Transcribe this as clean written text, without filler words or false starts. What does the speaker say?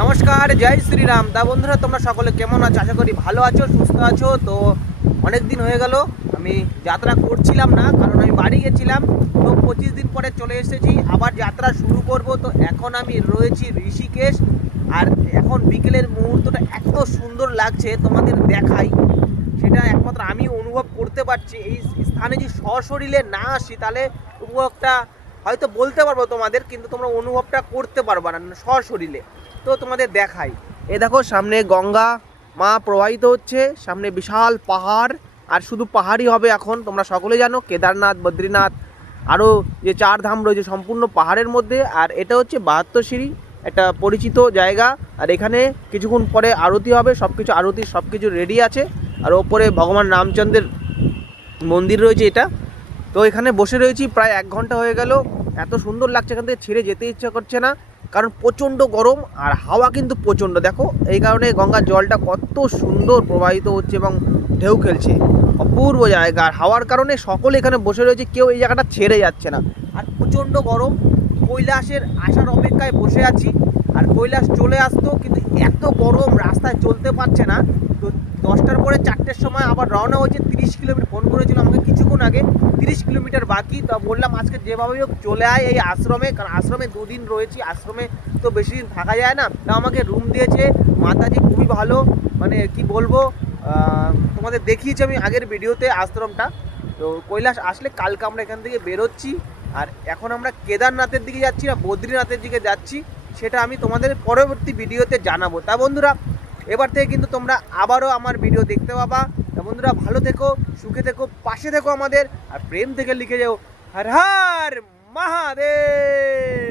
নমস্কার, জয় শ্রীরাম। তা বন্ধুরা, তোমরা সকলে কেমন আছো? আশা করি ভালো আছো, সুস্থ আছো। তো অনেক দিন হয়ে গেল আমি যাত্রা করছিলাম না, কারণ আমি বাড়ি গেছিলাম। তো 25 দিন পরে চলে এসেছি, আবার যাত্রা শুরু করব। তো এখন আমি রয়েছি ঋষিকেশ, আর এখন বিকেলের মুহূর্তটা এত সুন্দর লাগছে, তোমাদের দেখাই। সেটা একমাত্র আমি অনুভব করতে পারছি। এই স্থানে যদি সশরীরে না আসি, তাহলে উপভোগটা হয়তো বলতে পারবো তোমাদের, কিন্তু তোমরা অনুভবটা করতে পারবা না সশরীরে। তো তোমাদের দেখাই, এ দেখো সামনে গঙ্গা মা প্রবাহিত হচ্ছে, সামনে বিশাল পাহাড়। আর শুধু পাহাড়ই হবে এখন, তোমরা সকলে জানো কেদারনাথ, বদ্রীনাথ, আরও যে চার ধাম রয়েছে সম্পূর্ণ পাহাড়ের মধ্যে। আর এটা হচ্ছে 72 সিঁড়ি, একটা পরিচিত জায়গা। আর এখানে কিছুক্ষণ পরে আরতি হবে, সব কিছু আরতি সব কিছু রেডি আছে। আর ওপরে ভগবান রামচন্দ্রের মন্দির রয়েছে এটা। তো এখানে বসে রয়েছি প্রায় 1 ঘন্টা হয়ে গেল। এত সুন্দর লাগছে, এখান থেকে ছেড়ে যেতে ইচ্ছা করছে না, কারণ প্রচণ্ড গরম আর হাওয়া কিন্তু প্রচণ্ড। দেখো এই কারণে গঙ্গার জলটা কত সুন্দর প্রবাহিত হচ্ছে এবং ঢেউ খেলছে, অপূর্ব জায়গা। আর হাওয়ার কারণে সকলে এখানে বসে রয়েছে, কেউ এই জায়গাটা ছেড়ে যাচ্ছে না। আর প্রচণ্ড গরম, কৈলাসের আসার অপেক্ষায় বসে আছি। আর কৈলাস চলে আসতো, কিন্তু এত গরম রাস্তায় চলতে পারছে না। তো 10টার পরে 4টের সময় আবার রওনা হয়েছে। 30 কিলোমিটার, ফোন করেছিল আমাকে কিছুক্ষণ আগে, 30 কিলোমিটার বাকি। তো বললাম আজকে যেভাবেই হোক চলে আয় এই আশ্রমে, কারণ আশ্রমে 2 দিন রয়েছি। আশ্রমে তো বেশি দিন থাকা যায় না। তা আমাকে রুম দিয়েছে মাতাজি, খুবই ভালো। মানে কি বলবো, তোমাদের দেখিয়েছি আমি আগের ভিডিওতে আশ্রমটা। তো কৈলাস আসলে কালকে আমরা এখান থেকে বেরোচ্ছি। আর এখন আমরা কেদারনাথের দিকে যাচ্ছি না বদ্রীনাথের দিকে যাচ্ছি, সেটা আমি তোমাদের পরবর্তী ভিডিওতে জানাবো। তা বন্ধুরা, এবার থেকে কিন্তু তোমরা আবারও আমার ভিডিও দেখতে পাবা। তা বন্ধুরা, ভালো থেকো, সুখে থেকো, পাশে থেকো আমাদের। আর প্রেম থেকে লিখে যাও হর হর মহাদেব।